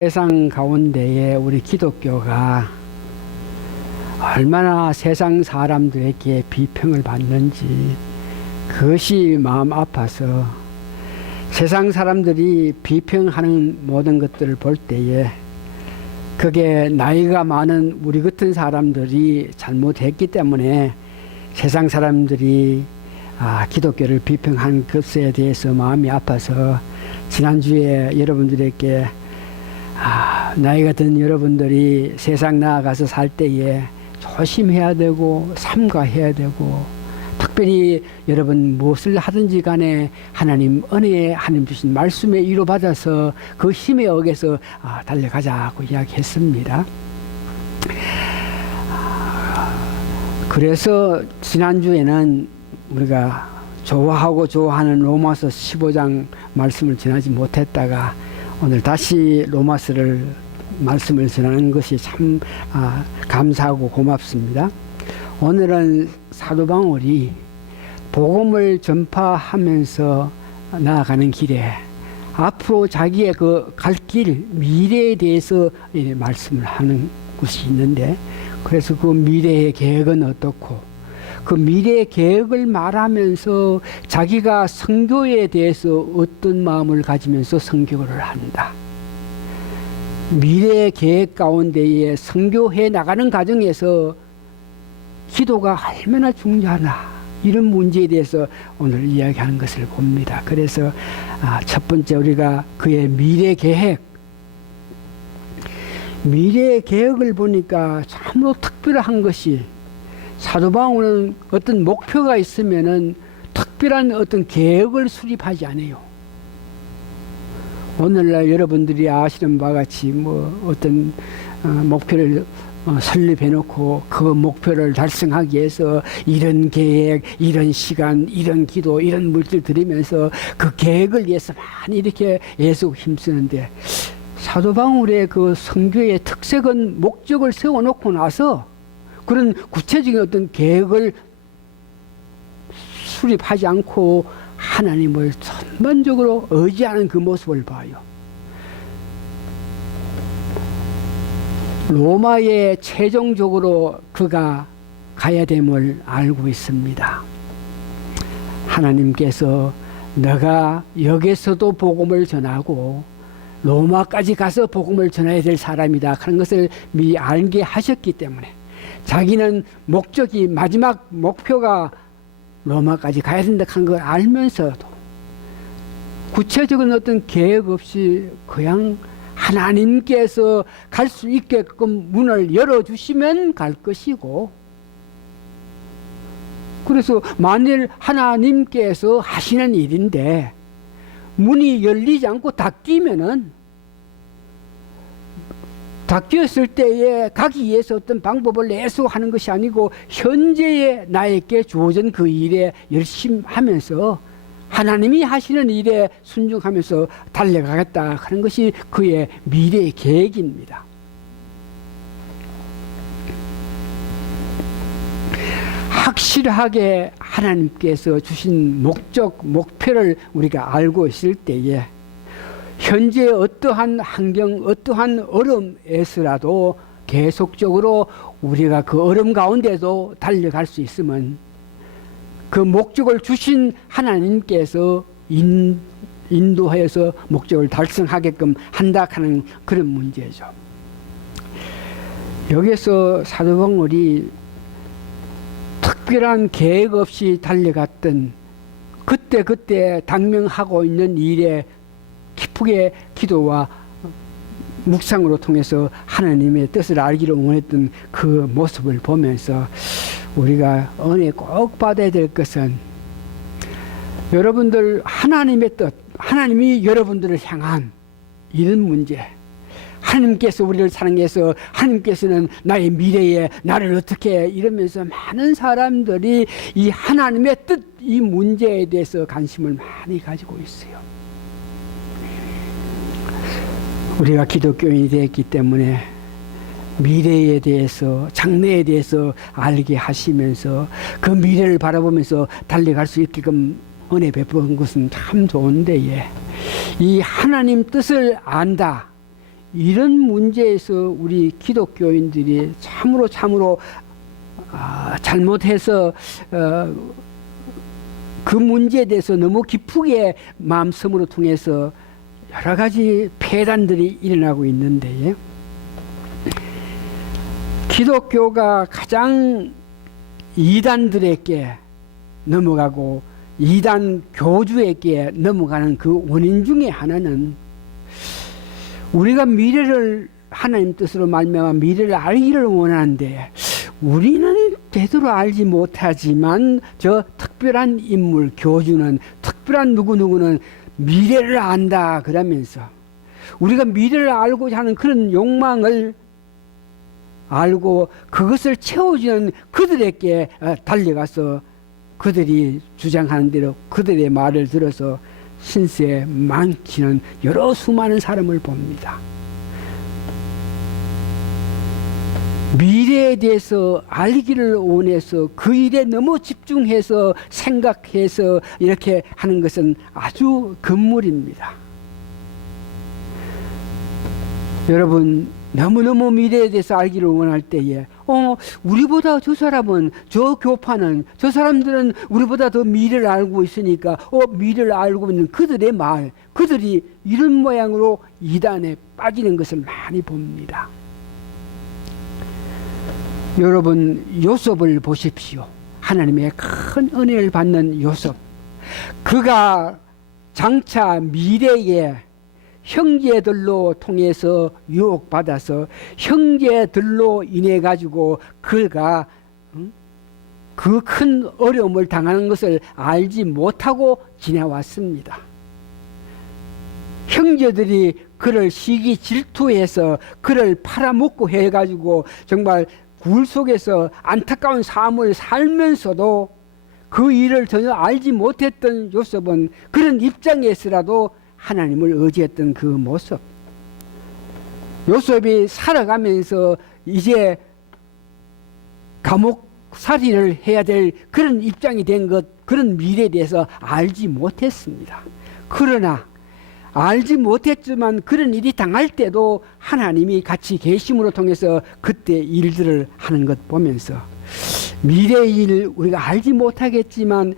세상 가운데에 우리 기독교가 얼마나 세상 사람들에게 비평을 받는지 그것이 마음 아파서 세상 사람들이 비평하는 모든 것들을 볼 때에 그게 나이가 많은 우리 같은 사람들이 잘못했기 때문에 세상 사람들이 기독교를 비평한 것에 대해서 마음이 아파서 지난주에 여러분들에게 나이가 든 여러분들이 세상 나아가서 살 때에 조심해야 되고 삼가해야 되고 특별히 여러분 무엇을 하든지 간에 하나님 은혜에 하나님 주신 말씀에 위로받아서 그 힘에 어겨서 달려가자고 이야기했습니다. 그래서 지난주에는 우리가 좋아하는 로마서 15장 말씀을 전하지 못했다가 오늘 다시 로마서를 말씀을 전하는 것이 참 감사하고 고맙습니다. 오늘은 사도 바울이 복음을 전파하면서 나아가는 길에 앞으로 자기의 그 갈 길 미래에 대해서 말씀을 하는 것이 있는데, 그래서 그 미래의 계획은 어떻고 그 미래의 계획을 말하면서 자기가 선교에 대해서 어떤 마음을 가지면서 선교를 한다. 미래의 계획 가운데에 선교해 나가는 과정에서 기도가 얼마나 중요하나, 이런 문제에 대해서 오늘 이야기하는 것을 봅니다. 그래서 첫 번째 우리가 그의 미래 계획을 보니까 참으로 특별한 것이, 사도 바울은 어떤 목표가 있으면은 특별한 어떤 계획을 수립하지 않아요. 오늘날 여러분들이 아시는 바와 같이 어떤 목표를 설립해 놓고 그 목표를 달성하기 위해서 이런 계획, 이런 시간, 이런 기도, 이런 물질 들이면서 그 계획을 위해서 많이 이렇게 애쓰고 힘쓰는데, 사도 바울의 그 선교의 특색은 목적을 세워놓고 나서 그런 구체적인 어떤 계획을 수립하지 않고 하나님을 전반적으로 의지하는 그 모습을 봐요. 로마에 최종적으로 그가 가야 됨을 알고 있습니다. 하나님께서 너가 여기서도 복음을 전하고 로마까지 가서 복음을 전해야 될 사람이다 하는 것을 미리 알게 하셨기 때문에, 자기는 목적이, 마지막 목표가 로마까지 가야 된다 하는 걸 알면서도 구체적인 어떤 계획 없이 그냥 하나님께서 갈 수 있게끔 문을 열어주시면 갈 것이고, 그래서 만일 하나님께서 하시는 일인데 문이 열리지 않고 닫히면은, 닫혔을 때에 가기 위해서 어떤 방법을 내서 하는 것이 아니고 현재의 나에게 주어진 그 일에 열심히 하면서 하나님이 하시는 일에 순종하면서 달려가겠다 하는 것이 그의 미래의 계획입니다. 확실하게 하나님께서 주신 목표를 우리가 알고 있을 때에 현재 어떠한 환경, 어떠한 어려움에서라도 계속적으로 우리가 그 어려움 가운데도 달려갈 수 있으면 그 목적을 주신 하나님께서 인도하여서 목적을 달성하게끔 한다 하는 그런 문제죠. 여기서 사도 바울이 특별한 계획 없이 달려갔던 그때 당면하고 있는 일에 기쁘게 기도와 묵상으로 통해서 하나님의 뜻을 알기를 원했던 그 모습을 보면서 우리가 은혜 꼭 받아야 될 것은, 여러분들 하나님의 뜻, 하나님이 여러분들을 향한 이런 문제, 하나님께서 우리를 사랑해서 하나님께서는 나의 미래에 나를 어떻게 해, 이러면서 많은 사람들이 이 하나님의 뜻, 이 문제에 대해서 관심을 많이 가지고 있어요. 우리가 기독교인이 되었기 때문에 미래에 대해서, 장래에 대해서 알게 하시면서 그 미래를 바라보면서 달려갈 수 있게끔 은혜 베푸는 것은 참 좋은데, 이 하나님 뜻을 안다, 이런 문제에서 우리 기독교인들이 참으로 잘못해서 그 문제에 대해서 너무 깊게 마음섬으로 통해서 여러 가지 폐단들이 일어나고 있는데, 기독교가 가장 이단들에게 넘어가고 이단 교주에게 넘어가는 그 원인 중에 하나는, 우리가 미래를 하나님 뜻으로 말미암아 미래를 알기를 원하는데 우리는 제대로 알지 못하지만 저 특별한 인물 교주는, 특별한 누구누구는 미래를 안다 그러면서 우리가 미래를 알고자 하는 그런 욕망을 알고 그것을 채워주는 그들에게 달려가서 그들이 주장하는 대로 그들의 말을 들어서 신세에 망치는 여러 수많은 사람을 봅니다. 미래에 대해서 알기를 원해서 그 일에 너무 집중해서 생각해서 이렇게 하는 것은 아주 금물입니다. 여러분, 너무너무 미래에 대해서 알기를 원할 때에 우리보다 저 사람은, 저 교파는, 저 사람들은 우리보다 더 미래를 알고 있으니까 미래를 알고 있는 그들의 말, 그들이 이런 모양으로 이단에 빠지는 것을 많이 봅니다. 여러분, 요셉을 보십시오. 하나님의 큰 은혜를 받는 요셉. 그가 장차 미래에 형제들로 통해서 유혹받아서 형제들로 인해 가지고 그가 그 큰 어려움을 당하는 것을 알지 못하고 지내왔습니다. 형제들이 그를 시기 질투해서 그를 팔아먹고 해가지고 정말 굴 속에서 안타까운 삶을 살면서도 그 일을 전혀 알지 못했던 요셉은 그런 입장에서라도 하나님을 의지했던 그 모습, 요셉이 살아가면서 이제 감옥살이를 해야 될 그런 입장이 된 것, 그런 미래에 대해서 알지 못했습니다. 그러나 알지 못했지만 그런 일이 당할 때도 하나님이 같이 계심으로 통해서 그때 일들을 하는 것 보면서 미래의 일 우리가 알지 못하겠지만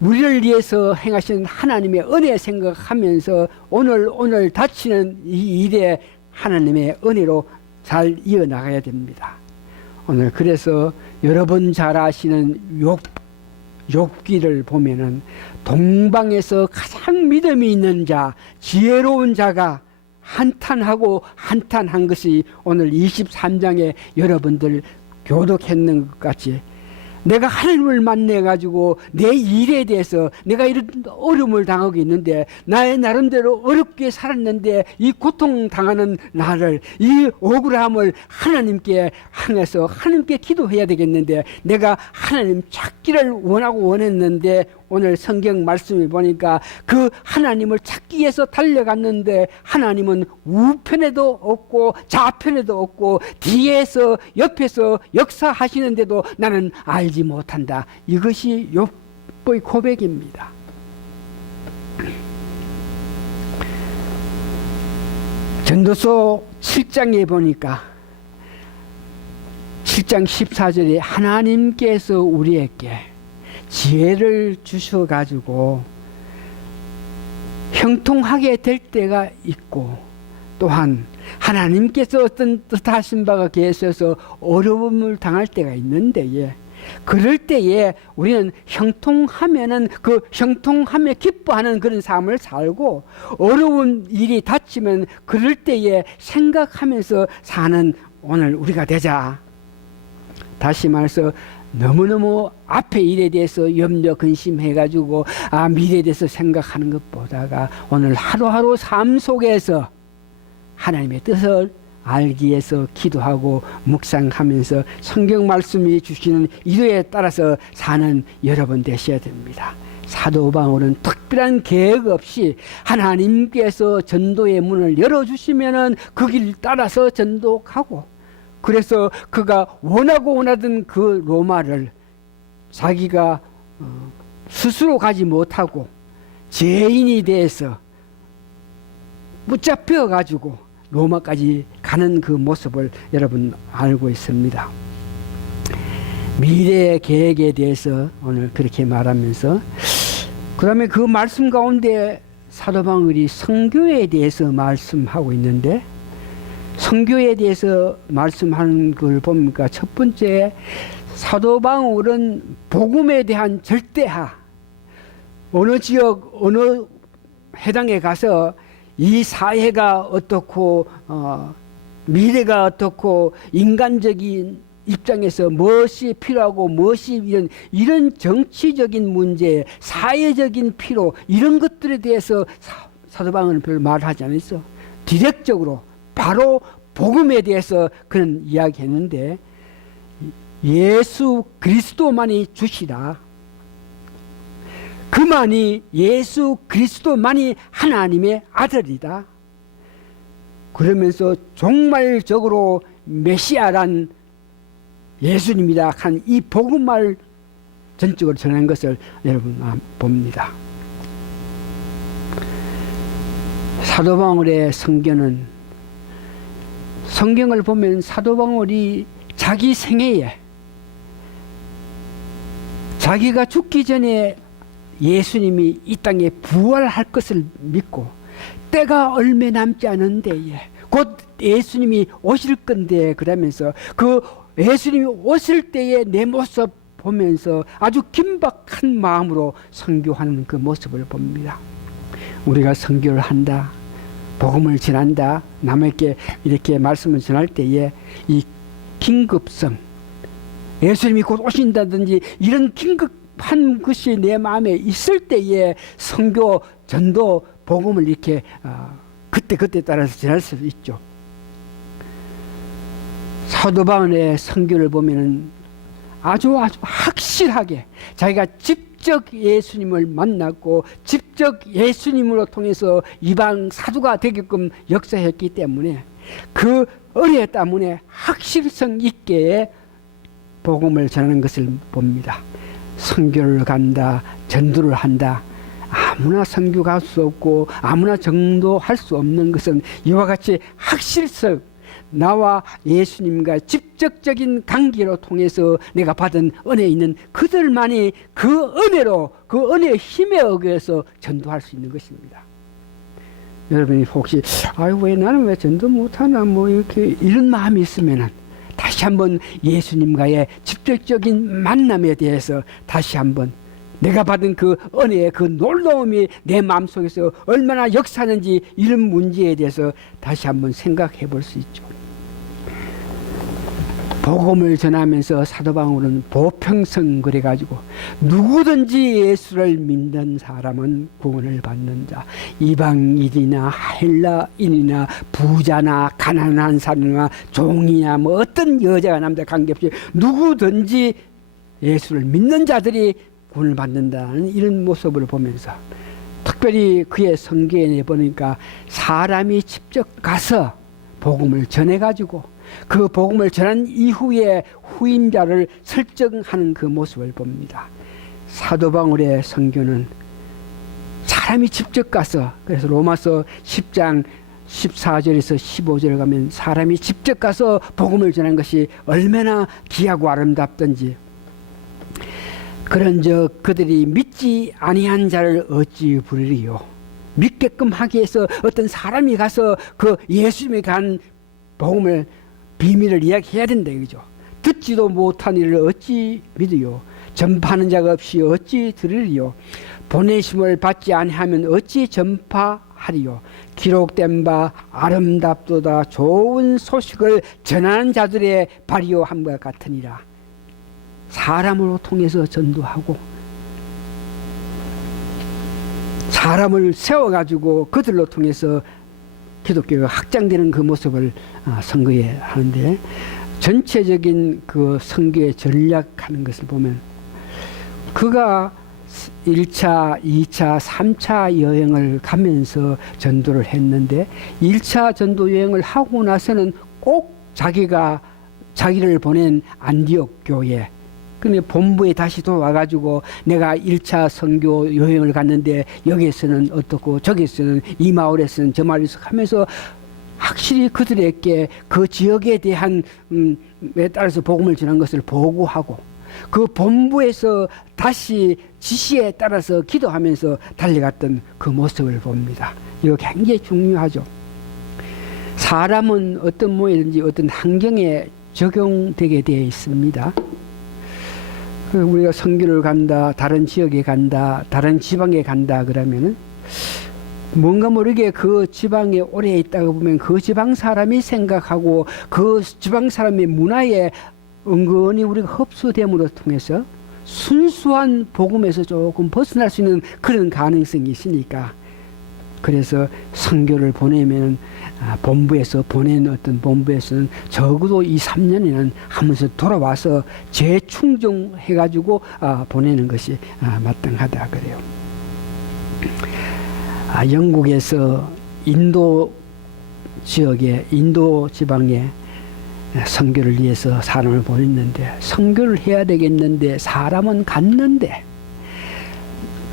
우리를 위해서 행하신 하나님의 은혜 생각하면서 오늘 닥치는 이 일에 하나님의 은혜로 잘 이어나가야 됩니다. 오늘 그래서 여러분 잘 아시는 욥기를 보면은 동방에서 가장 믿음이 있는 자, 지혜로운 자가 한탄하고 한탄한 것이 오늘 23장에 여러분들 교독했는 것 같이, 내가 하나님을 만나가지고 내 일에 대해서 내가 이런 어려움을 당하고 있는데, 나의 나름대로 어렵게 살았는데 이 고통당하는 나를, 이 억울함을 하나님께 향해서 하나님께 기도해야 되겠는데, 내가 하나님 찾기를 원했는데 오늘 성경 말씀을 보니까 그 하나님을 찾기 위해서 달려갔는데 하나님은 우편에도 없고 좌편에도 없고 뒤에서 옆에서 역사하시는데도 나는 알지 못한다. 이것이 욥의 고백입니다. 전도서 7장에 보니까 7장 14절에 하나님께서 우리에게 지혜를 주셔가지고 형통하게 될 때가 있고, 또한 하나님께서 어떤 뜻하신 바가 계셔서 어려움을 당할 때가 있는데, 그럴 때에 우리는 형통하면은 그 형통함에 기뻐하는 그런 삶을 살고, 어려운 일이 닥치면 그럴 때에 생각하면서 사는 오늘 우리가 되자. 다시 말해서 너무너무 앞의 일에 대해서 염려 근심해가지고 미래에 대해서 생각하는 것보다가 오늘 하루하루 삶 속에서 하나님의 뜻을 알기 위해서 기도하고 묵상하면서 성경 말씀이 주시는 이도에 따라서 사는 여러분 되셔야 됩니다. 사도 바울은 특별한 계획 없이 하나님께서 전도의 문을 열어주시면은 그 길 따라서 전도하고, 그래서 그가 원하던 그 로마를 자기가 스스로 가지 못하고 죄인이 돼서 붙잡혀 가지고 로마까지 가는 그 모습을 여러분 알고 있습니다. 미래의 계획에 대해서 오늘 그렇게 말하면서 그 다음에 그 말씀 가운데 사도 바울이 선교에 대해서 말씀하고 있는데 선교에 대해서 말씀하는 걸 보니까 첫 번째 사도 바울은 복음에 대한 절대화, 어느 지역 어느 해당에 가서 이 사회가 어떻고 미래가 어떻고 인간적인 입장에서 무엇이 필요하고 무엇이 이런 정치적인 문제, 사회적인 필요 이런 것들에 대해서 사도 바울은 별로 말하지 않았어. 디렉적으로 바로 복음에 대해서 그런 이야기했는데 예수 그리스도만이 주시라. 그만이 예수 그리스도만이 하나님의 아들이다. 그러면서 종말적으로 메시아란 예수님이다 한 이 복음을 전적으로 전한 것을 여러분 봅니다. 사도 바울의 성경은 성경을 보면 사도 바울이 자기 생애에 자기가 죽기 전에 예수님이 이 땅에 부활할 것을 믿고 때가 얼마 남지 않은데 곧 예수님이 오실 건데 그러면서 그 예수님이 오실 때의 내 모습 보면서 아주 긴박한 마음으로 선교하는 그 모습을 봅니다. 우리가 선교를 한다, 복음을 전한다, 남에게 이렇게 말씀을 전할 때에 이 긴급성, 예수님이 곧 오신다든지 이런 긴급한 것이 내 마음에 있을 때에 선교, 전도, 복음을 이렇게 그때 따라서 전할 수 있죠. 사도 바울의 선교를 보면은 아주 확실하게 자기가 직접 예수님을 만났고 직접 예수님으로 통해서 이방 사도가 되게끔 역사했기 때문에 그 은혜 때문에 확실성 있게 복음을 전하는 것을 봅니다. 선교를 간다, 전도를 한다. 아무나 선교 갈 수 없고 아무나 전도할 수 없는 것은 이와 같이 확실성, 나와 예수님과 직접적인 관계로 통해서 내가 받은 은혜 있는 그들만이 그 은혜로 그 은혜의 힘에 의해서 전도할 수 있는 것입니다. 여러분이 혹시 왜 나는 왜 전도 못하나 뭐 이렇게 이런 마음이 있으면은 다시 한번 예수님과의 직접적인 만남에 대해서 다시 한번 내가 받은 그 은혜의 그 놀라움이 내 마음속에서 얼마나 역사하는지 이런 문제에 대해서 다시 한번 생각해 볼 수 있죠. 복음을 전하면서 사도 바울은 보평성 그래가지고 누구든지 예수를 믿는 사람은 구원을 받는 자, 이방인이나 헬라인이나 부자나 가난한 사람이나 종이나 뭐 어떤 여자가 남자 관계없이 누구든지 예수를 믿는 자들이 구원을 받는다는 이런 모습을 보면서 특별히 그의 성경에 보니까 사람이 직접 가서 복음을 전해가지고 그 복음을 전한 이후에 후임자를 설정하는 그 모습을 봅니다. 사도 바울의 선교는 사람이 직접 가서, 그래서 로마서 10장 14절에서 15절 가면 사람이 직접 가서 복음을 전한 것이 얼마나 귀하고 아름답던지, 그런즉 그들이 믿지 아니한 자를 어찌 부르리요. 믿게끔 하기 위해서 어떤 사람이 가서 그 예수님이 간 복음을 비밀을 이야기해야 된다 이거죠. 듣지도 못한 이를 어찌 믿으요. 전파하는 자가 없이 어찌 들으리요. 보내심을 받지 아니하면 어찌 전파하리요. 기록된 바 아름답도다 좋은 소식을 전하는 자들의 발이요 함과 같으니라. 사람으로 통해서 전도하고 사람을 세워가지고 그들로 통해서 기독교가 확장되는 그 모습을 선거에 하는데, 전체적인 그 선교의 전략하는 것을 보면 그가 1차, 2차, 3차 여행을 가면서 전도를 했는데 1차 전도 여행을 하고 나서는 꼭 자기를 보낸 안디옥 교회, 근데 본부에 다시 돌아와가지고 내가 1차 선교 여행을 갔는데 여기에서는 어떻고 저기에서는 이 마을에서는 저 마을에서 하면서 확실히 그들에게 그 지역에 대한 에 따라서 복음을 전한 것을 보고하고 그 본부에서 다시 지시에 따라서 기도하면서 달려갔던 그 모습을 봅니다. 이거 굉장히 중요하죠. 사람은 어떤 모양이든지 어떤 환경에 적용되게 되어 있습니다. 우리가 선교를 간다, 다른 지역에 간다, 다른 지방에 간다 그러면은 뭔가 모르게 그 지방에 오래 있다가 보면 그 지방 사람이 생각하고 그 지방 사람의 문화에 은근히 우리가 흡수됨으로 통해서 순수한 복음에서 조금 벗어날 수 있는 그런 가능성이 있으니까 그래서 선교를 보내면 본부에서 보낸 어떤 본부에서는 적어도 2, 3년에는 하면서 돌아와서 재충전해가지고 보내는 것이 마땅하다 그래요. 영국에서 인도 지역에 인도 지방에 선교를 위해서 사람을 보냈는데 선교를 해야 되겠는데 사람은 갔는데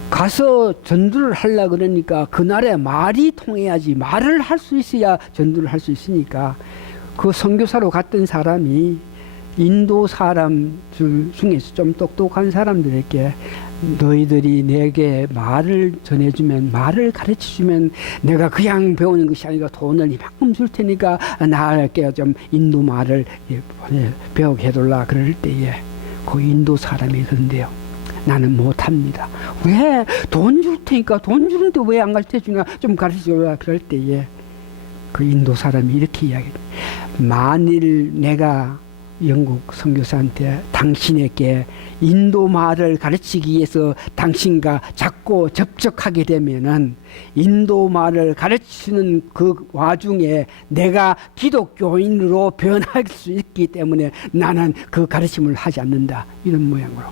가서 전도를 하려 그러니까 그날에 말이 통해야지 말을 할 수 있어야 전도를 할 수 있으니까 그 선교사로 갔던 사람이 인도 사람들 중에서 좀 똑똑한 사람들에게 너희들이 내게 말을 전해주면 말을 가르쳐주면 내가 그냥 배우는 것이 아니라 돈을 이만큼 줄 테니까 나에게 좀 인도 말을 배우게 해달라 그럴 때에 그 인도 사람이 그런데요. 나는 못합니다. 왜? 돈 줄 테니까 돈 주는데 왜 안 가르쳐주냐 좀 가르쳐줘라 그럴 때에 그 인도 사람이 이렇게 이야기해요. 만일 내가 영국 선교사한테 당신에게 인도 말을 가르치기 위해서 당신과 자꾸 접촉하게 되면은 인도 말을 가르치는 그 와중에 내가 기독교인으로 변할 수 있기 때문에 나는 그 가르침을 하지 않는다. 이런 모양으로.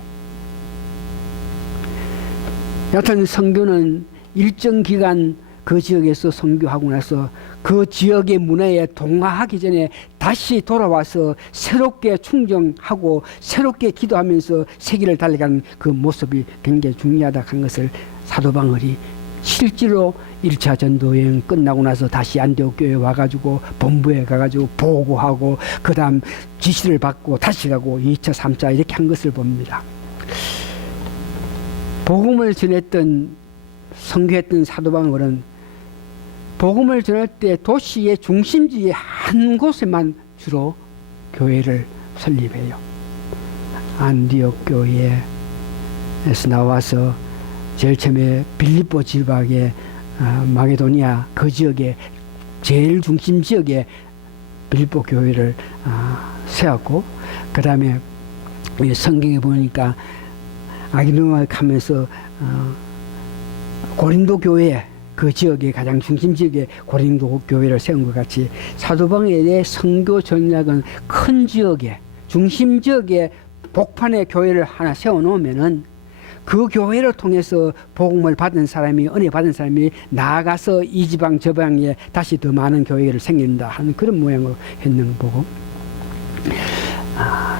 여튼 선교는 일정 기간 그 지역에서 선교하고 나서 그 지역의 문화에 동화하기 전에 다시 돌아와서 새롭게 충정하고 새롭게 기도하면서 세계를 달려가는 그 모습이 굉장히 중요하다 한 것을 사도 바울이 실제로 1차 전도 여행 끝나고 나서 다시 안디옥 교회에 와가지고 본부에 가가지고 보고하고 그 다음 지시를 받고 다시 가고 2차 3차 이렇게 한 것을 봅니다. 복음을 전했던 선교했던 사도 바울은 복음을 전할 때 도시의 중심지의 한 곳에만 주로 교회를 설립해요. 안디옥 교회에서 나와서 제일 처음에 빌립보 지방의 마게도니아 그 지역에 제일 중심 지역에 빌립보 교회를 세웠고 그 다음에 성경에 보니까 아기노하면서 고린도 교회 그 지역의 가장 중심 지역에 고린도 교회를 세운 것 같이 사도 바울의 선교 전략은 큰 지역에 중심 지역에 복판에 교회를 하나 세워놓으면은 그 교회를 통해서 복음을 받은 사람이 은혜 받은 사람이 나아가서 이 지방 저 방에 다시 더 많은 교회를 생긴다 하는 그런 모양으로 했는 거고.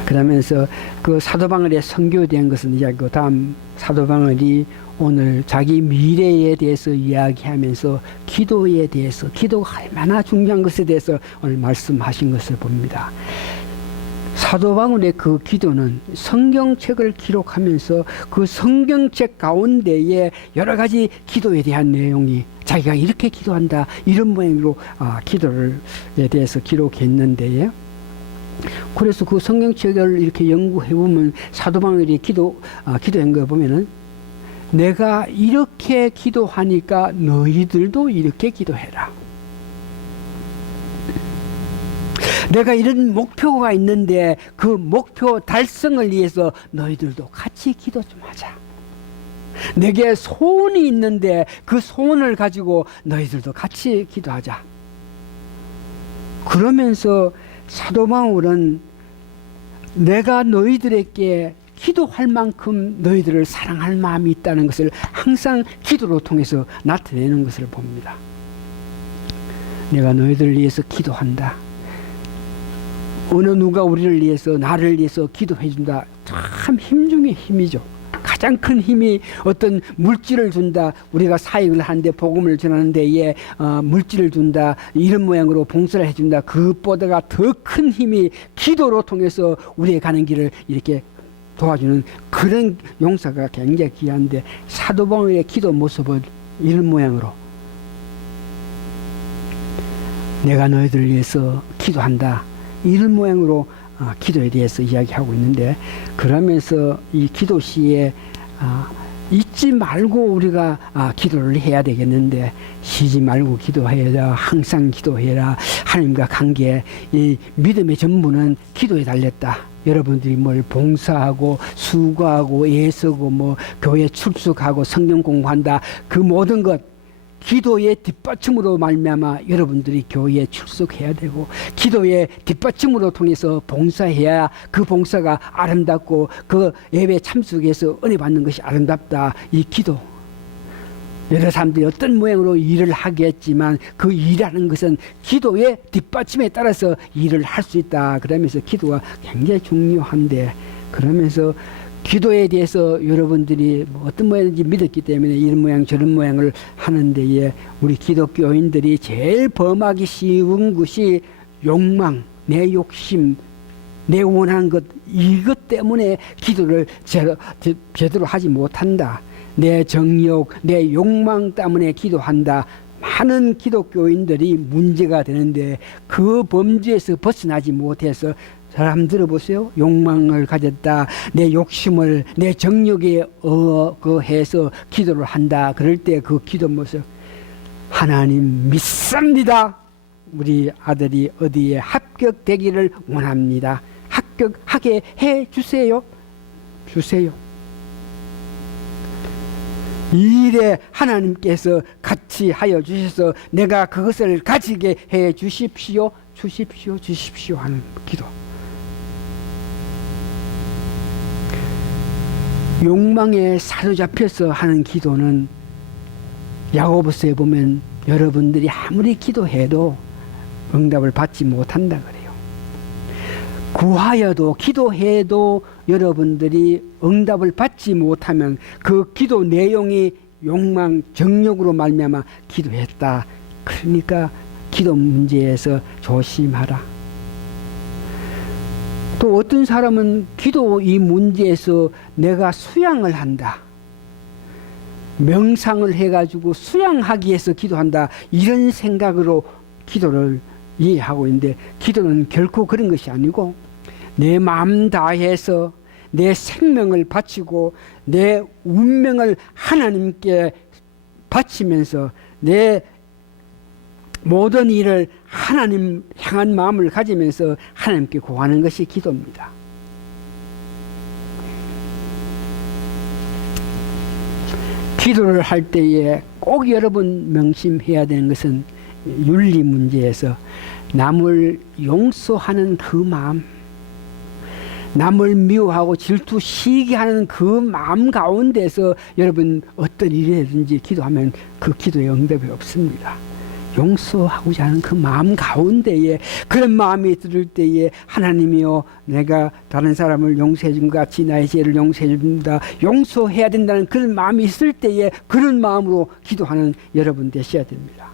그러면서 그 사도 바울의 선교에 대한 것은 이야기고 다음 사도 바울이 오늘 자기 미래에 대해서 이야기하면서 기도에 대해서 기도가 얼마나 중요한 것에 대해서 오늘 말씀하신 것을 봅니다. 사도 바울의 그 기도는 성경책을 기록하면서 그 성경책 가운데에 여러 가지 기도에 대한 내용이 자기가 이렇게 기도한다 이런 모양으로 기도에 대해서 기록했는데요. 그래서 그 성경책을 이렇게 연구해 보면 사도 바울이 기도한 거 보면은 내가 이렇게 기도하니까 너희들도 이렇게 기도해라. 내가 이런 목표가 있는데 그 목표 달성을 위해서 너희들도 같이 기도 좀 하자. 내게 소원이 있는데 그 소원을 가지고 너희들도 같이 기도하자. 그러면서 사도 바울은 내가 너희들에게 기도할 만큼 너희들을 사랑할 마음이 있다는 것을 항상 기도로 통해서 나타내는 것을 봅니다. 내가 너희들을 위해서 기도한다. 어느 누가 우리를 위해서 나를 위해서 기도해 준다. 참 힘 중에 힘이죠. 가장 큰 힘이 어떤 물질을 준다. 우리가 사역을 하는데 복음을 전하는 데에 물질을 준다. 이런 모양으로 봉사를 해준다. 그것보다가 더 큰 힘이 기도로 통해서 우리의 가는 길을 이렇게 도와주는 그런 용사가 굉장히 귀한데 사도 바울의 기도 모습은 이런 모양으로 내가 너희들을 위해서 기도한다. 이런 모양으로 기도에 대해서 이야기하고 있는데 그러면서 이 기도 시에 잊지 말고 우리가 기도를 해야 되겠는데 쉬지 말고 기도해라. 항상 기도해라. 하나님과 관계 이 믿음의 전부는 기도에 달렸다. 여러분들이 뭘 봉사하고 수고하고 애쓰고 뭐 교회 출석하고 성경 공부한다. 그 모든 것 기도의 뒷받침으로 말미암아 여러분들이 교회에 출석해야 되고 기도의 뒷받침으로 통해서 봉사해야 그 봉사가 아름답고 그 예배 참석해서 은혜 받는 것이 아름답다. 이 기도 여러 사람들이 어떤 모양으로 일을 하겠지만 그 일하는 것은 기도의 뒷받침에 따라서 일을 할 수 있다. 그러면서 기도가 굉장히 중요한데 그러면서 기도에 대해서 여러분들이 어떤 모양인지 믿었기 때문에 이런 모양 저런 모양을 하는데에 우리 기독교인들이 제일 범하기 쉬운 것이 욕망, 내 욕심, 내 원하는 것 이것 때문에 기도를 제대로 하지 못한다. 내 정욕, 내 욕망 때문에 기도한다. 많은 기독교인들이 문제가 되는데 그 범죄에서 벗어나지 못해서 사람 들어보세요. 욕망을 가졌다. 내 욕심을 내 정욕에 해서 기도를 한다. 그럴 때 그 기도 모습 하나님 믿습니다. 우리 아들이 어디에 합격되기를 원합니다. 합격하게 해주세요. 주세요. 이 일에 하나님께서 같이 하여 주셔서 내가 그것을 가지게 해 주십시오. 주십시오. 주십시오 하는 기도. 욕망에 사로잡혀서 하는 기도는 야고보서에 보면 여러분들이 아무리 기도해도 응답을 받지 못한다 그래요. 구하여도 기도해도 여러분들이 응답을 받지 못하면 그 기도 내용이 욕망, 정욕으로 말미암아 기도했다. 그러니까 기도 문제에서 조심하라. 또 어떤 사람은 기도 이 문제에서 내가 수양을 한다. 명상을 해가지고 수양하기 위해서 기도한다. 이런 생각으로 기도를 이해하고 있는데 기도는 결코 그런 것이 아니고 내 마음 다해서 내 생명을 바치고 내 운명을 하나님께 바치면서 내 모든 일을 하나님 향한 마음을 가지면서 하나님께 구하는 것이 기도입니다. 기도를 할 때에 꼭 여러분 명심해야 되는 것은 윤리 문제에서 남을 용서하는 그 마음, 남을 미워하고 질투시게 하는 그 마음 가운데서 여러분 어떤 일이든지 기도하면 그 기도에 응답이 없습니다. 용서하고자 하는 그 마음 가운데에 그런 마음이 들을 때에 하나님이여 내가 다른 사람을 용서해 준 것 같이 나의 죄를 용서해 준다. 용서해야 된다는 그런 마음이 있을 때에 그런 마음으로 기도하는 여러분 되셔야 됩니다.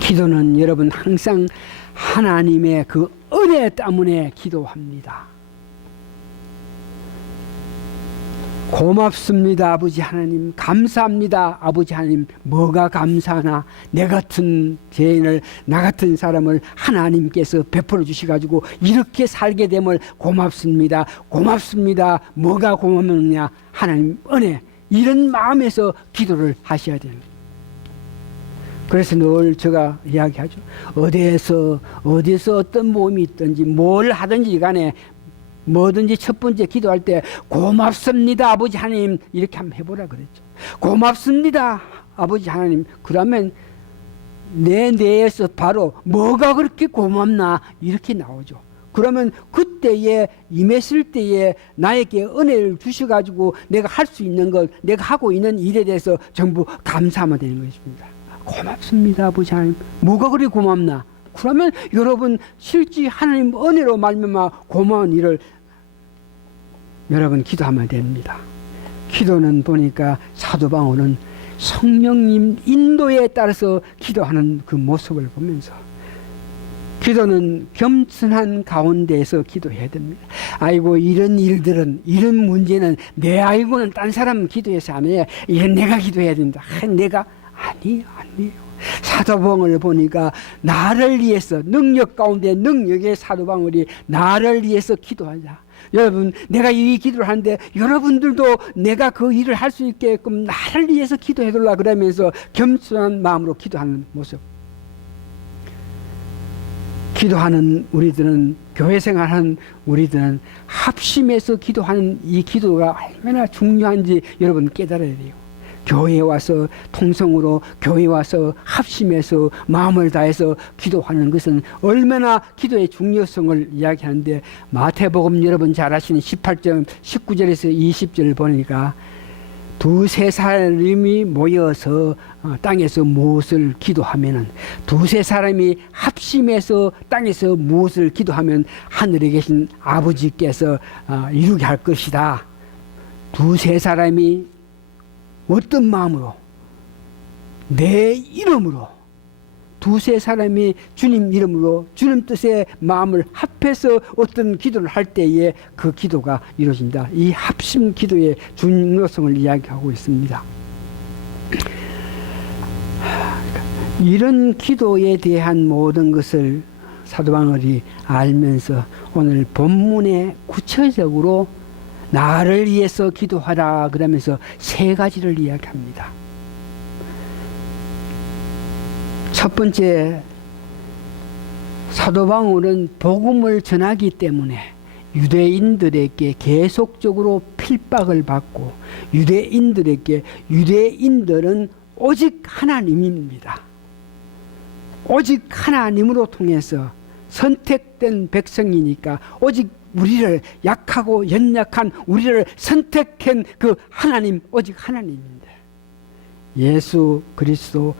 기도는 여러분 항상 하나님의 그 은혜 때문에 기도합니다. 고맙습니다 아버지 하나님, 감사합니다 아버지 하나님. 뭐가 감사하나? 내 같은 죄인을, 나 같은 사람을 하나님께서 베풀어 주셔가지고 이렇게 살게 됨을 고맙습니다. 고맙습니다. 뭐가 고맙느냐? 하나님 은혜. 이런 마음에서 기도를 하셔야 됩니다. 그래서 늘 제가 이야기하죠. 어디에서 어떤 모임이 있든지 뭘 하든지 간에 뭐든지 첫 번째 기도할 때 고맙습니다 아버지 하나님 이렇게 한번 해보라 그랬죠. 고맙습니다 아버지 하나님. 그러면 내 뇌에서 바로 뭐가 그렇게 고맙나 이렇게 나오죠. 그러면 그때에 임했을 때에 나에게 은혜를 주셔가지고 내가 할 수 있는 것, 내가 하고 있는 일에 대해서 전부 감사하면 되는 것입니다. 고맙습니다 아버지 하나님. 뭐가 그리 고맙나? 그러면 여러분 실제 하나님 은혜로 말미암아 고마운 일을 여러분 기도하면 됩니다. 기도는 보니까 사도 바울은 성령님 인도에 따라서 기도하는 그 모습을 보면서 기도는 겸손한 가운데에서 기도해야 됩니다. 아이고 이런 일들은 이런 문제는 내 아이고는 딴 사람 기도해서 안 해. 이건 내가 기도해야 된다. 내가 아니에요. 사도 바울을 보니까 나를 위해서 능력 가운데 능력의 사도 바울이 나를 위해서 기도하자. 여러분 내가 이 기도를 하는데 여러분들도 내가 그 일을 할 수 있게끔 나를 위해서 기도해달라 그러면서 겸손한 마음으로 기도하는 모습. 기도하는 우리들은 교회 생활하는 우리들은 합심해서 기도하는 이 기도가 얼마나 중요한지 여러분 깨달아야 돼요. 교회에 와서 통성으로 교회에 와서 합심해서 마음을 다해서 기도하는 것은 얼마나 기도의 중요성을 이야기하는데 마태복음 여러분 잘 아시는 18절 19절에서 20절을 보니까 두세 사람이 모여서 땅에서 무엇을 기도하면은 두세 사람이 합심해서 땅에서 무엇을 기도하면 하늘에 계신 아버지께서 이루게 할 것이다. 두세 사람이 어떤 마음으로 내 이름으로 두세 사람이 주님 이름으로 주님 뜻의 마음을 합해서 어떤 기도를 할 때에 그 기도가 이루어진다. 이 합심 기도의 중요성을 이야기하고 있습니다. 이런 기도에 대한 모든 것을 사도 바울이 알면서 오늘 본문에 구체적으로 나를 위해서 기도하라 그러면서 세 가지를 이야기합니다. 첫 번째, 사도 바울은 복음을 전하기 때문에 유대인들에게 계속적으로 핍박을 받고 유대인들은 오직 하나님입니다. 오직 하나님으로 통해서 선택된 백성이니까 오직 우리를 약하고 연약한 우리를 선택한 그 하나님 오직 하나님입니다. 예수 그리스도의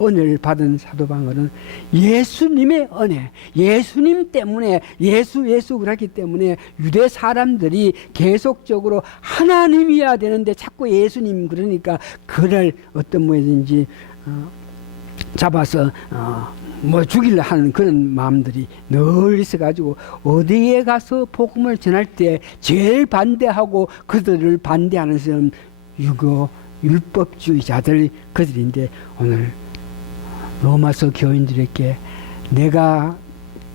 은혜를 받은 사도 바울은 예수님의 은혜, 예수님 때문에 예수 그러기 때문에 유대 사람들이 계속적으로 하나님이어야 되는데 자꾸 예수님 그러니까 그를 어떤 모양인지 잡아서 죽이려 하는 그런 마음들이 늘 있어가지고 어디에 가서 복음을 전할 때 제일 반대하고 그들을 반대하는 사람 율법주의자들 그들인데 오늘 로마서 교인들에게 내가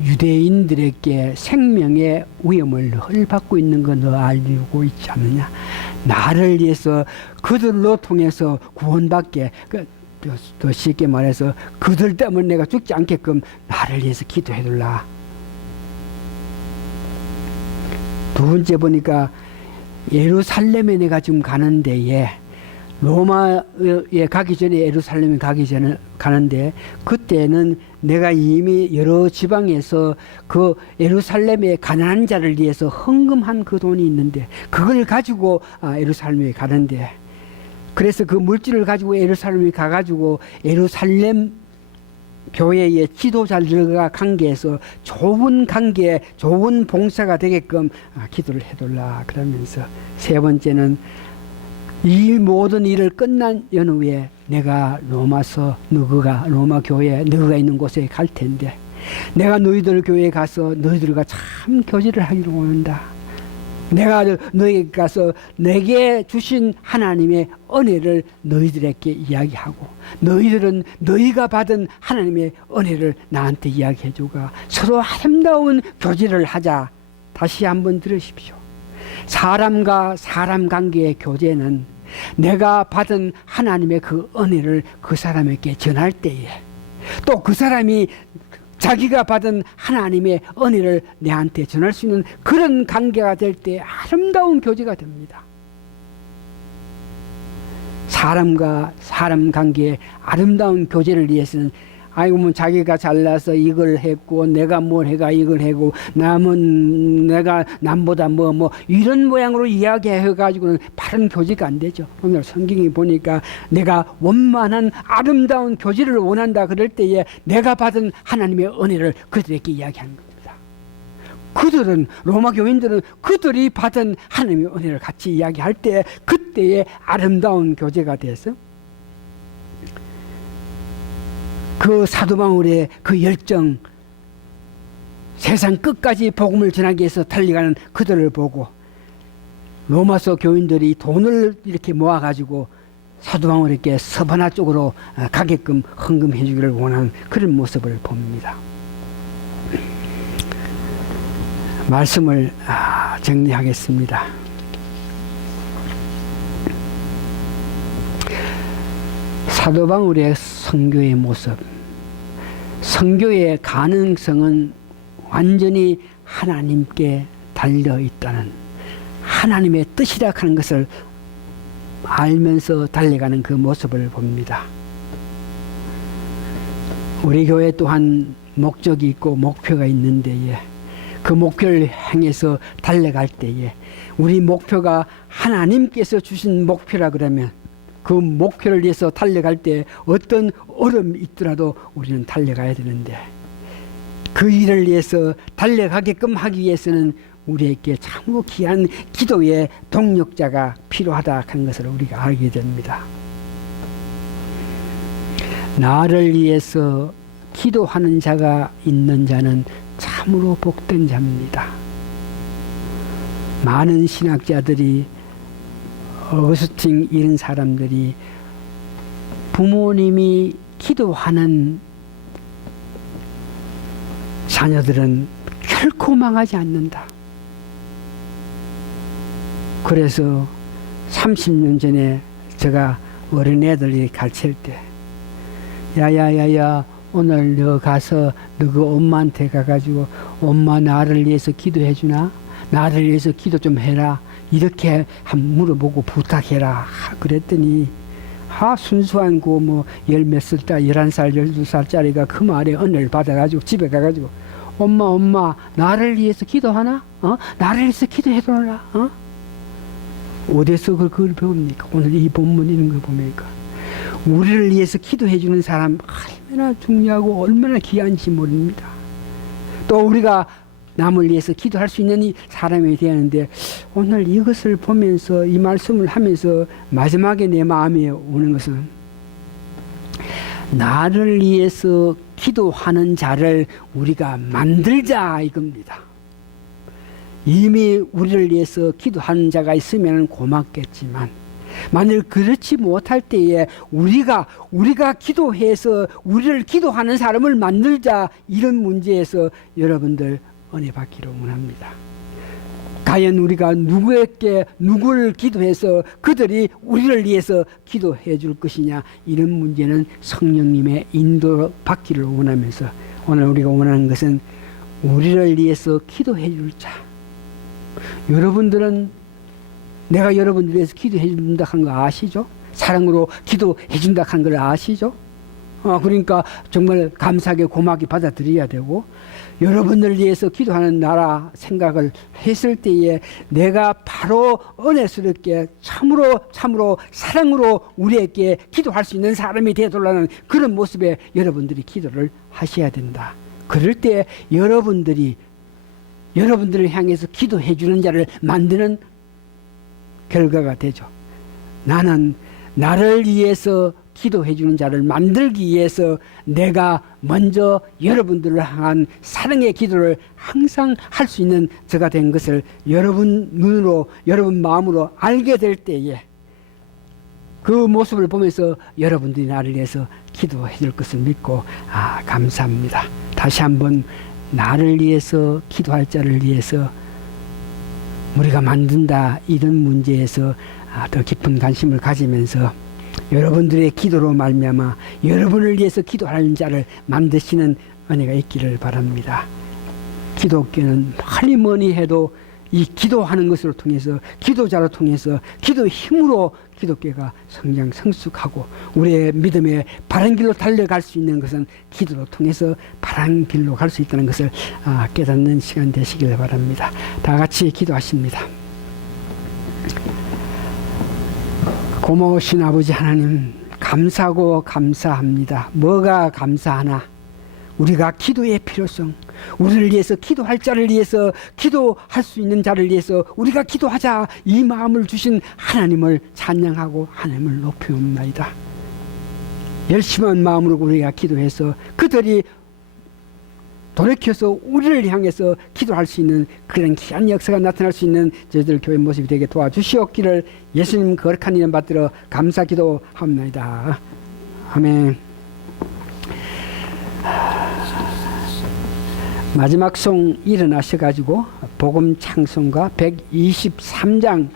유대인들에게 생명의 위험을 늘 받고 있는 거 너 알고 있지 않느냐. 나를 위해서 그들로 통해서 구원받게 더 쉽게 말해서 그들 때문에 내가 죽지 않게끔 나를 위해서 기도해둘라. 두 번째 보니까 예루살렘에 내가 지금 가는 데에 로마에 가기 전에 예루살렘에 가는데 그때는 내가 이미 여러 지방에서 그 예루살렘의 가난한 자를 위해서 헌금한 그 돈이 있는데 그걸 가지고 예루살렘에 가는데 그래서 그 물질을 가지고 예루살렘에 가가지고 예루살렘 교회의 지도자들과 관계에서 좋은 관계, 좋은 봉사가 되게끔 기도를 해둘라 그러면서 세 번째는 이 모든 일을 끝난 연후에 내가 로마 교회 너희가 있는 곳에 갈 텐데 내가 너희들 교회에 가서 너희들과 참 교제를 하기로 원한다. 내가 너희에게 가서 내게 주신 하나님의 은혜를 너희들에게 이야기하고 너희들은 너희가 받은 하나님의 은혜를 나한테 이야기해주가 서로 아름다운 교제를 하자. 다시 한번 들으십시오. 사람과 사람 관계의 교제는 내가 받은 하나님의 그 은혜를 그 사람에게 전할 때에 또 그 사람이 자기가 받은 하나님의 은혜를 내한테 전할 수 있는 그런 관계가 될 때 아름다운 교제가 됩니다. 사람과 사람 관계의 아름다운 교제를 위해서는 아이고 뭐 자기가 잘나서 이걸 했고 내가 뭘 해가 이걸 하고 남은 내가 남보다 뭐 이런 모양으로 이야기해가지고는 바른 교제가 안 되죠. 오늘 성경이 보니까 내가 원만한 아름다운 교제를 원한다 그럴 때에 내가 받은 하나님의 은혜를 그들에게 이야기하는 겁니다. 그들은 로마 교인들은 그들이 받은 하나님의 은혜를 같이 이야기할 때 그때의 아름다운 교제가 돼서 그 사도 바울의 그 열정, 세상 끝까지 복음을 전하기 위해서 달려가는 그들을 보고 로마서 교인들이 돈을 이렇게 모아가지고 사도 바울에게 서바나 쪽으로 가게끔 헌금해 주기를 원하는 그런 모습을 봅니다. 말씀을 정리하겠습니다. 사도 바울의 선교의 모습, 선교의 가능성은 완전히 하나님께 달려 있다는 하나님의 뜻이라 하는 것을 알면서 달려가는 그 모습을 봅니다. 우리 교회 또한 목적이 있고 목표가 있는데 그 목표를 향해서 달려갈 때에 우리 목표가 하나님께서 주신 목표라 그러면 그 목표를 위해서 달려갈 때 어떤 어려움이 있더라도 우리는 달려가야 되는데 그 일을 위해서 달려가게끔 하기 위해서는 우리에게 참으로 귀한 기도의 동력자가 필요하다 하는 것을 우리가 알게 됩니다. 나를 위해서 기도하는 자가 있는 자는 참으로 복된 자입니다. 많은 신학자들이 어거스틴 이런 사람들이 부모님이 기도하는 자녀들은 결코 망하지 않는다. 그래서 30년 전에 제가 어린애들이 가르칠 때 야야야야 오늘 너 가서 너 그 엄마한테 가가지고 엄마 나를 위해서 기도해 주나? 나를 위해서 기도 좀 해라. 이렇게 한번 물어보고 부탁해라. 그랬더니 순수한 그 뭐 열 몇 살짜 11살 12살짜리가 그 말에 은혜를 받아가지고 집에 가가지고 엄마 나를 위해서 기도하나? 나를 위해서 기도해줘라. 어디서 그걸 배웁니까? 오늘 이 본문 이런 거 보니까 우리를 위해서 기도해주는 사람 얼마나 중요하고 얼마나 귀한지 모릅니다. 또 우리가 남을 위해서 기도할 수 있는 이 사람이 되었는데 오늘 이것을 보면서 이 말씀을 하면서 마지막에 내 마음에 오는 것은 나를 위해서 기도하는 자를 우리가 만들자 이겁니다. 이미 우리를 위해서 기도하는 자가 있으면 고맙겠지만 만일 그렇지 못할 때에 우리가 기도해서 우리를 기도하는 사람을 만들자 이런 문제에서 여러분들 은혜 받기를 원합니다. 과연 우리가 누구를 기도해서 그들이 우리를 위해서 기도해 줄 것이냐 이런 문제는 성령님의 인도 받기를 원하면서 오늘 우리가 원하는 것은 우리를 위해서 기도해 줄 자. 여러분들은 내가 여러분들 위해서 기도해 준다 하는 거 아시죠? 사랑으로 기도해 준다 하는 걸 아시죠? 그러니까 정말 감사하게 고맙게 받아들여야 되고 여러분들 위해서 기도하는 나라 생각을 했을 때에 내가 바로 은혜스럽게 참으로 사랑으로 우리에게 기도할 수 있는 사람이 되어달라는 그런 모습에 여러분들이 기도를 하셔야 된다. 그럴 때 여러분들을 향해서 기도해 주는 자를 만드는 결과가 되죠. 나는 나를 위해서 기도해 주는 자를 만들기 위해서 내가 먼저 여러분들을 향한 사랑의 기도를 항상 할 수 있는 저가 된 것을 여러분 눈으로 여러분 마음으로 알게 될 때에 그 모습을 보면서 여러분들이 나를 위해서 기도해 줄 것을 믿고 감사합니다. 다시 한번 나를 위해서 기도할 자를 위해서 우리가 만든다 이런 문제에서 더 깊은 관심을 가지면서 여러분들의 기도로 말미암아 여러분을 위해서 기도하는 자를 만드시는 은혜가 있기를 바랍니다. 기독교는 뭐니 해도 이 기도하는 것으로 통해서 기도자로 통해서 기도의 힘으로 기독교가 성장 성숙하고 우리의 믿음의 바른 길로 달려갈 수 있는 것은 기도로 통해서 바른 길로 갈 수 있다는 것을 깨닫는 시간 되시길 바랍니다. 다 같이 기도하십니다. 고마우신 아버지 하나님 감사하고 감사합니다. 뭐가 감사하나? 우리가 기도의 필요성, 우리를 위해서 기도할 자를 위해서, 기도할 수 있는 자를 위해서 우리가 기도하자, 이 마음을 주신 하나님을 찬양하고 하나님을 높이옵나이다. 열심한 마음으로 우리가 기도해서 그들이 돌이켜서 우리를 향해서 기도할 수 있는 그런 귀한 역사가 나타날 수 있는 저희들 교회 모습이 되게 도와주시옵기를 예수님 거룩한 이름 받들어 감사 기도합니다. 아멘. 마지막 송 일어나셔가지고 복음 찬송가 123장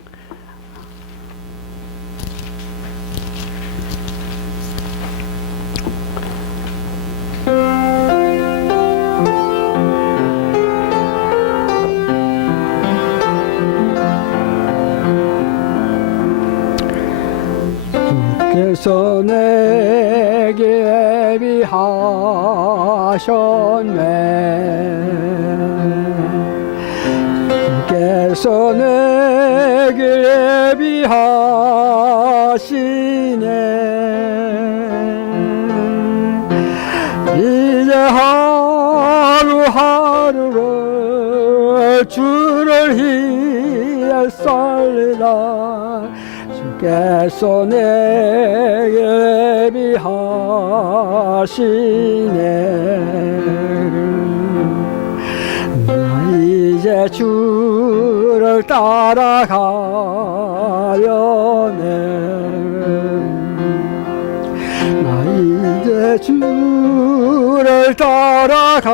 주께서 내게 예비하셨네. 주께서 내게 예비하시네. 이제 하루하루를 주를 위해 살리라. 주께서 내게 예비하시네. 나 이제 주를 따라가려네. 나 이제 주를 따라가려네.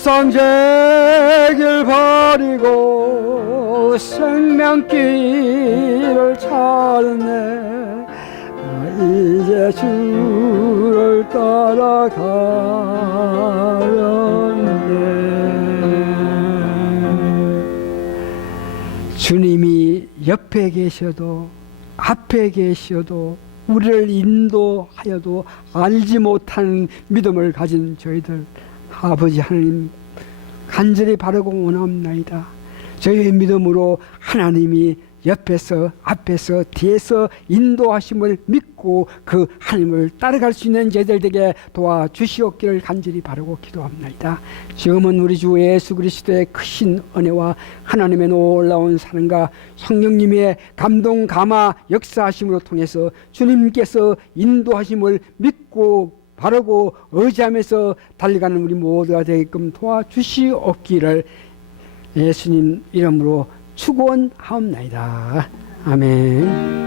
세상 제길 버리고 생명길을 찾네. 나 이제 주를 따라가려네. 주님이 옆에 계셔도 앞에 계셔도 우리를 인도하여도 알지 못하는 믿음을 가진 저희들 아버지 하나님 간절히 바라고 원합나이다. 저희의 믿음으로 하나님이 옆에서 앞에서 뒤에서 인도하심을 믿고 그 하나님을 따라갈 수 있는 저희들에게 도와주시옵기를 간절히 바라고 기도합나이다. 지금은 우리 주 예수 그리스도의 크신 은혜와 하나님의 놀라운 사랑과 성령님의 감동 감화 역사하심으로 통해서 주님께서 인도하심을 믿고 바르고 의지하면서 달려가는 우리 모두가 되게끔 도와주시옵기를 예수님 이름으로 축원하옵나이다. 아멘.